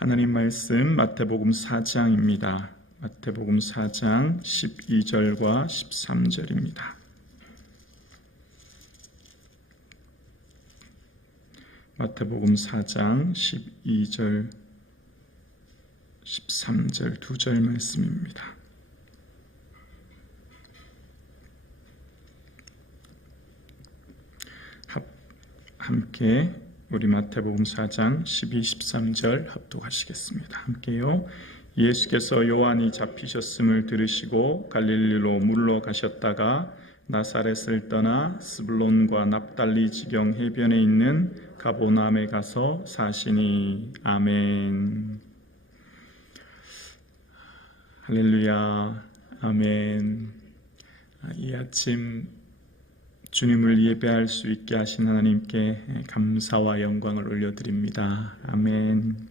하나님 말씀 마태복음 4장입니다. 마태복음 4장 12절과 13절입니다. 마태복음 4장 12절, 13절 두 절 말씀입니다. 함께 우리 마태복음 4장 12, 13절 합독하시겠습니다. 함께요. 예수께서 요한이 잡히셨음을 들으시고 갈릴리로 물러가셨다가 나사렛을 떠나 스불론과 납달리 지경 해변에 있는 가보나움에 가서 사시니. 아멘. 할렐루야. 아멘. 이 아침 주님을 예배할 수 있게 하신 하나님께 감사와 영광을 올려드립니다. 아멘.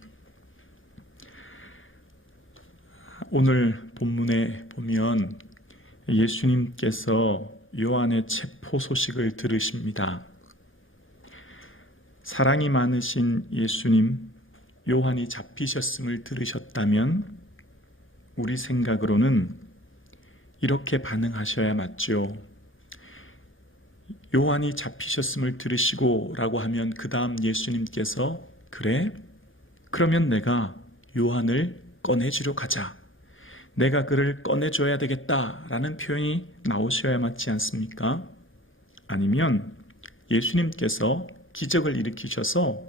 오늘 본문에 보면 예수님께서 요한의 체포 소식을 들으십니다. 사랑이 많으신 예수님, 요한이 잡히셨음을 들으셨다면 우리 생각으로는 이렇게 반응하셔야 맞죠. 요한이 잡히셨음을 들으시고 라고 하면 그 다음 예수님께서 그래? 그러면 내가 요한을 꺼내주러 가자. 내가 그를 꺼내줘야 되겠다 라는 표현이 나오셔야 맞지 않습니까? 아니면 예수님께서 기적을 일으키셔서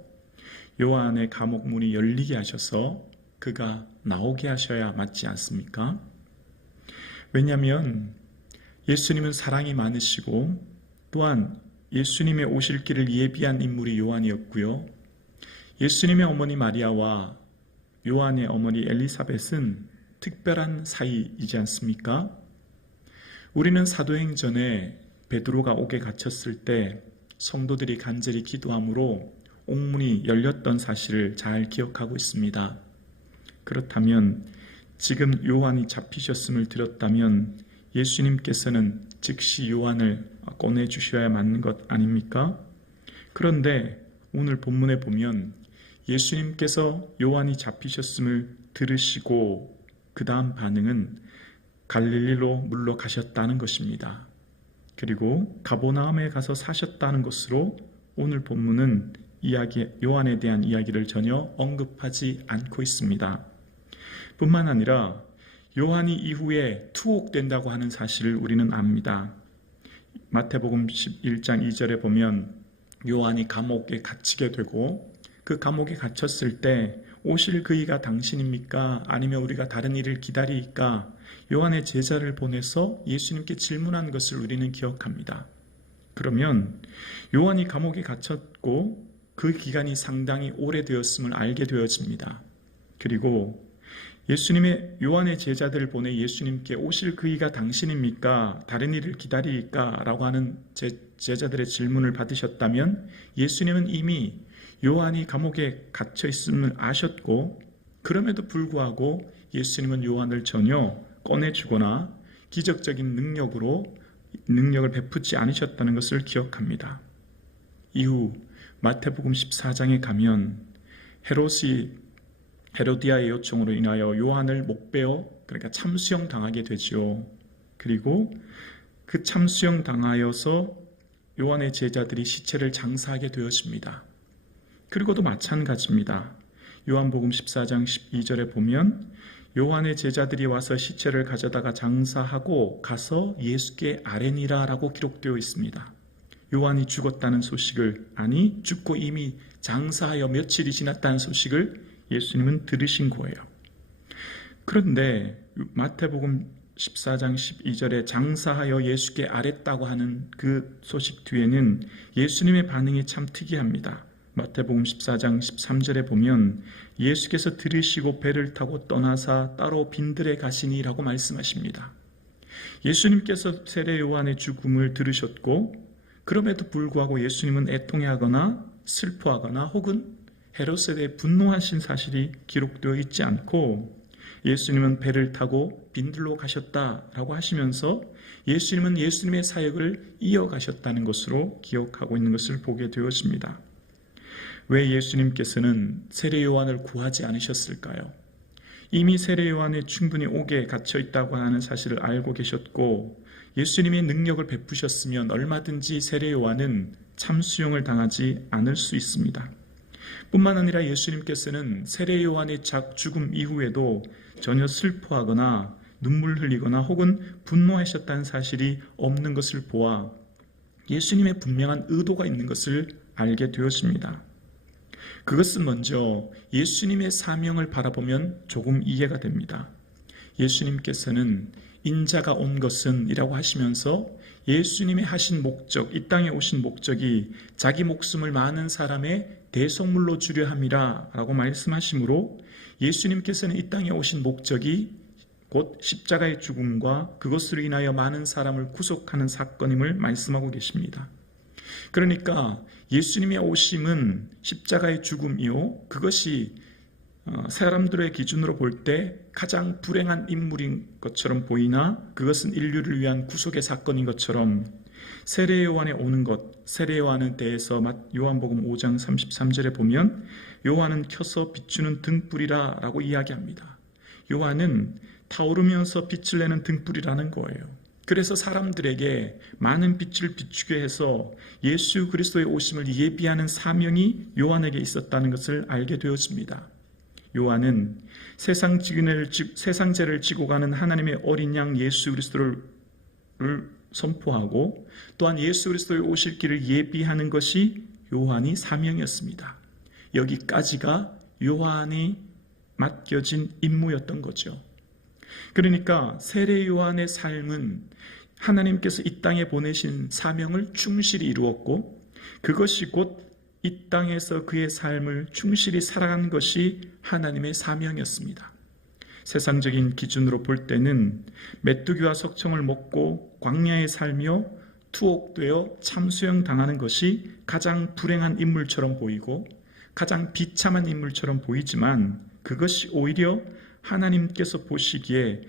요한의 감옥 문이 열리게 하셔서 그가 나오게 하셔야 맞지 않습니까? 왜냐하면 예수님은 사랑이 많으시고 또한 예수님의 오실 길을 예비한 인물이 요한이었고요. 예수님의 어머니 마리아와 요한의 어머니 엘리사벳은 특별한 사이이지 않습니까? 우리는 사도행전에 베드로가 옥에 갇혔을 때 성도들이 간절히 기도함으로 옥문이 열렸던 사실을 잘 기억하고 있습니다. 그렇다면 지금 요한이 잡히셨음을 들었다면 예수님께서는 즉시 요한을 꺼내주셔야 맞는 것 아닙니까? 그런데 오늘 본문에 보면 예수님께서 요한이 잡히셨음을 들으시고 그 다음 반응은 갈릴리로 물러가셨다는 것입니다. 그리고 가보나움에 가서 사셨다는 것으로 오늘 본문은 요한에 대한 이야기를 전혀 언급하지 않고 있습니다. 뿐만 아니라 요한이 이후에 투옥된다고 하는 사실을 우리는 압니다. 마태복음 11장 2절에 보면 요한이 감옥에 갇히게 되고 그 감옥에 갇혔을 때 오실 그이가 당신입니까? 아니면 우리가 다른 일을 기다리까? 요한의 제자를 보내서 예수님께 질문한 것을 우리는 기억합니다. 그러면 요한이 감옥에 갇혔고 그 기간이 상당히 오래되었음을 알게 되어집니다. 그리고 예수님의 요한의 제자들을 보내 예수님께 오실 그이가 당신입니까? 다른 일을 기다리까? 라고 하는 제자들의 질문을 받으셨다면 예수님은 이미 요한이 감옥에 갇혀 있음을 아셨고 그럼에도 불구하고 예수님은 요한을 전혀 꺼내주거나 기적적인 능력을 베푸지 않으셨다는 것을 기억합니다. 이후 마태복음 14장에 가면 헤로디아의 요청으로 인하여 요한을 목베어 그러니까 참수형 당하게 되지요. 그리고 그 참수형 당하여서 요한의 제자들이 시체를 장사하게 되었습니다. 그리고도 마찬가지입니다. 요한복음 14장 12절에 보면 요한의 제자들이 와서 시체를 가져다가 장사하고 가서 예수께 아뢰니라 라고 기록되어 있습니다. 요한이 죽었다는 소식을, 아니 죽고 이미 장사하여 며칠이 지났다는 소식을 예수님은 들으신 거예요. 그런데 마태복음 14장 12절에 장사하여 예수께 아뢰다고 하는 그 소식 뒤에는 예수님의 반응이 참 특이합니다. 마태복음 14장 13절에 보면 예수께서 들으시고 배를 타고 떠나사 따로 빈들에 가시니라고 말씀하십니다. 예수님께서 세례 요한의 죽음을 들으셨고 그럼에도 불구하고 예수님은 애통해하거나 슬퍼하거나 혹은 헤롯에 대해 분노하신 사실이 기록되어 있지 않고 예수님은 배를 타고 빈들로 가셨다라고 하시면서 예수님은 예수님의 사역을 이어가셨다는 것으로 기억하고 있는 것을 보게 되었습니다. 왜 예수님께서는 세례 요한을 구하지 않으셨을까요? 이미 세례 요한에 충분히 옥에 갇혀 있다고 하는 사실을 알고 계셨고 예수님의 능력을 베푸셨으면 얼마든지 세례 요한은 참수용을 당하지 않을 수 있습니다. 뿐만 아니라 예수님께서는 세례 요한의 죽음 이후에도 전혀 슬퍼하거나 눈물 흘리거나 혹은 분노하셨다는 사실이 없는 것을 보아 예수님의 분명한 의도가 있는 것을 알게 되었습니다. 그것은 먼저 예수님의 사명을 바라보면 조금 이해가 됩니다. 예수님께서는 인자가 온 것은 이라고 하시면서 예수님의 하신 목적, 이 땅에 오신 목적이 자기 목숨을 많은 사람의 대속물로 주려 함이라 라고 말씀하시므로 예수님께서는 이 땅에 오신 목적이 곧 십자가의 죽음과 그것으로 인하여 많은 사람을 구속하는 사건임을 말씀하고 계십니다. 그러니까 예수님의 오심은 십자가의 죽음이요, 그것이 사람들의 기준으로 볼 때 가장 불행한 인물인 것처럼 보이나 그것은 인류를 위한 구속의 사건인 것처럼 세례 요한에 오는 것, 세례 요한에 대해서 요한복음 5장 33절에 보면 요한은 켜서 비추는 등불이라 라고 이야기합니다. 요한은 타오르면서 빛을 내는 등불이라는 거예요. 그래서 사람들에게 많은 빛을 비추게 해서 예수 그리스도의 오심을 예비하는 사명이 요한에게 있었다는 것을 알게 되었습니다. 요한은 세상 죄를 지고 가는 하나님의 어린 양 예수 그리스도를 선포하고 또한 예수 그리스도의 오실 길을 예비하는 것이 요한이 사명이었습니다. 여기까지가 요한이 맡겨진 임무였던 거죠. 그러니까 세례 요한의 삶은 하나님께서 이 땅에 보내신 사명을 충실히 이루었고 그것이 곧 이 땅에서 그의 삶을 충실히 살아간 것이 하나님의 사명이었습니다. 세상적인 기준으로 볼 때는 메뚜기와 석청을 먹고 광야에 살며 투옥되어 참수형 당하는 것이 가장 불행한 인물처럼 보이고 가장 비참한 인물처럼 보이지만 그것이 오히려 하나님께서 보시기에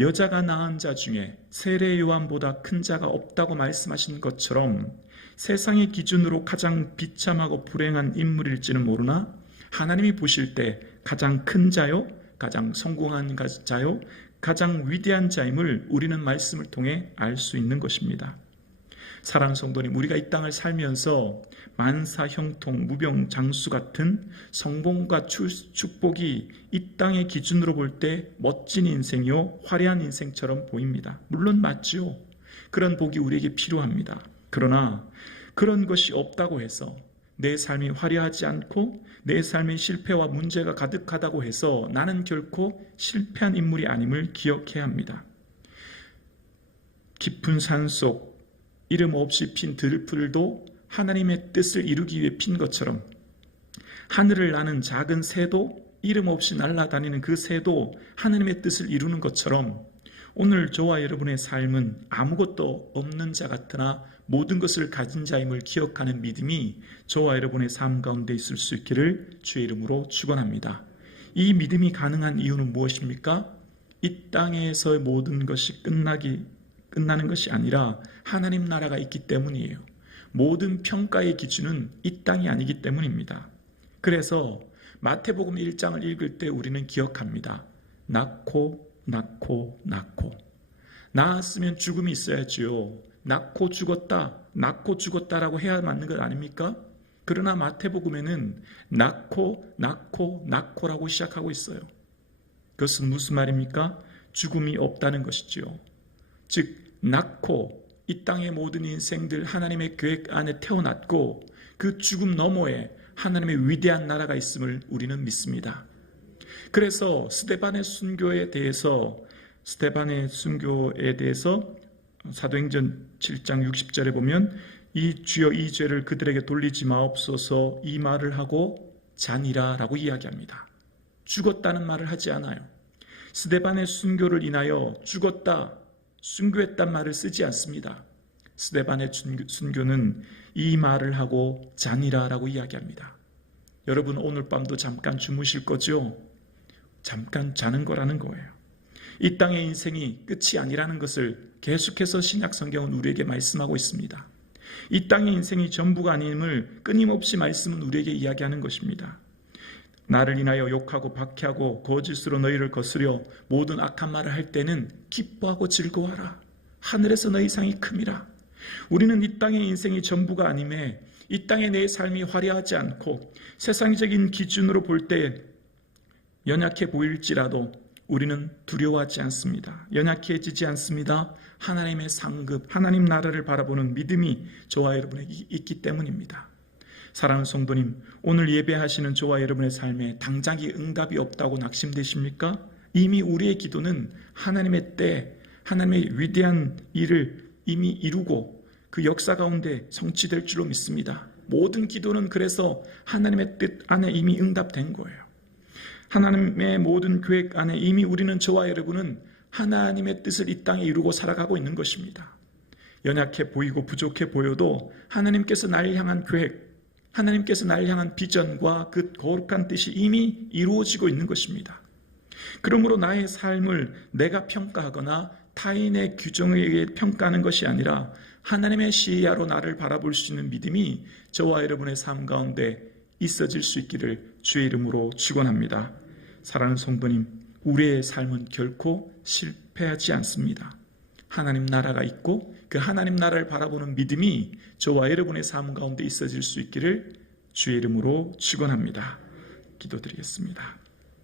여자가 낳은 자 중에 세례 요한보다 큰 자가 없다고 말씀하신 것처럼 세상의 기준으로 가장 비참하고 불행한 인물일지는 모르나 하나님이 보실 때 가장 큰 자요, 가장 성공한 자요, 가장 위대한 자임을 우리는 말씀을 통해 알 수 있는 것입니다. 사랑하는 성도님, 우리가 이 땅을 살면서 만사 형통, 무병장수 같은 성공과 축복이 이 땅의 기준으로 볼 때 멋진 인생이요, 화려한 인생처럼 보입니다. 물론 맞지요. 그런 복이 우리에게 필요합니다. 그러나 그런 것이 없다고 해서 내 삶이 화려하지 않고 내 삶의 실패와 문제가 가득하다고 해서 나는 결코 실패한 인물이 아님을 기억해야 합니다. 깊은 산속 이름 없이 핀 들풀도 하나님의 뜻을 이루기 위해 핀 것처럼 하늘을 나는 작은 새도 이름 없이 날아다니는 그 새도 하나님의 뜻을 이루는 것처럼 오늘 저와 여러분의 삶은 아무것도 없는 자 같으나 모든 것을 가진 자임을 기억하는 믿음이 저와 여러분의 삶 가운데 있을 수 있기를 주의 이름으로 축원합니다. 이 믿음이 가능한 이유는 무엇입니까? 이 땅에서의 모든 것이 끝나는 것이 아니라 하나님 나라가 있기 때문이에요. 모든 평가의 기준은 이 땅이 아니기 때문입니다. 그래서 마태복음 1장을 읽을 때 우리는 기억합니다. 낳고 낳았으면 죽음이 있어야지요. 낳고 죽었다라고 해야 맞는 것 아닙니까? 그러나 마태복음에는 낳고라고 시작하고 있어요. 그것은 무슨 말입니까? 죽음이 없다는 것이지요. 즉 낳고 이 땅의 모든 인생들 하나님의 계획 안에 태어났고 그 죽음 너머에 하나님의 위대한 나라가 있음을 우리는 믿습니다. 그래서 스데반의 순교에 대해서 사도행전 7장 60절에 보면 이 주여 이 죄를 그들에게 돌리지 마옵소서 이 말을 하고 자니라 라고 이야기합니다. 죽었다는 말을 하지 않아요. 스데반의 순교를 인하여 죽었다, 순교했단 말을 쓰지 않습니다. 스데반의 순교는 이 말을 하고 자니라 라고 이야기합니다. 여러분 오늘 밤도 잠깐 주무실 거죠? 잠깐 자는 거라는 거예요. 이 땅의 인생이 끝이 아니라는 것을 계속해서 신약 성경은 우리에게 말씀하고 있습니다. 이 땅의 인생이 전부가 아님을 끊임없이 말씀은 우리에게 이야기하는 것입니다. 나를 인하여 욕하고 박해하고 거짓으로 너희를 거스려 모든 악한 말을 할 때는 기뻐하고 즐거워하라. 하늘에서 너희 상이 큼이라. 우리는 이 땅의 인생이 전부가 아님에 이 땅의 내 삶이 화려하지 않고 세상적인 기준으로 볼 때 연약해 보일지라도 우리는 두려워하지 않습니다. 연약해지지 않습니다. 하나님의 상급, 하나님 나라를 바라보는 믿음이 저와 여러분에게 있기 때문입니다. 사랑하는 성도님, 오늘 예배하시는 저와 여러분의 삶에 당장의 응답이 없다고 낙심되십니까? 이미 우리의 기도는 하나님의 때, 하나님의 위대한 일을 이미 이루고 그 역사 가운데 성취될 줄로 믿습니다. 모든 기도는 그래서 하나님의 뜻 안에 이미 응답된 거예요. 하나님의 모든 계획 안에 이미 우리는, 저와 여러분은 하나님의 뜻을 이 땅에 이루고 살아가고 있는 것입니다. 연약해 보이고 부족해 보여도 하나님께서 나를 향한 계획, 하나님께서 나를 향한 비전과 그 거룩한 뜻이 이미 이루어지고 있는 것입니다. 그러므로 나의 삶을 내가 평가하거나 타인의 규정에 의해 평가하는 것이 아니라 하나님의 시야로 나를 바라볼 수 있는 믿음이 저와 여러분의 삶 가운데 있어질 수 있기를 주의 이름으로 축원합니다. 사랑하는 성도님, 우리의 삶은 결코 실패하지 않습니다. 하나님 나라가 있고 그 하나님 나라를 바라보는 믿음이 저와 여러분의 삶 가운데 있어질 수 있기를 주의 이름으로 축원합니다. 기도드리겠습니다.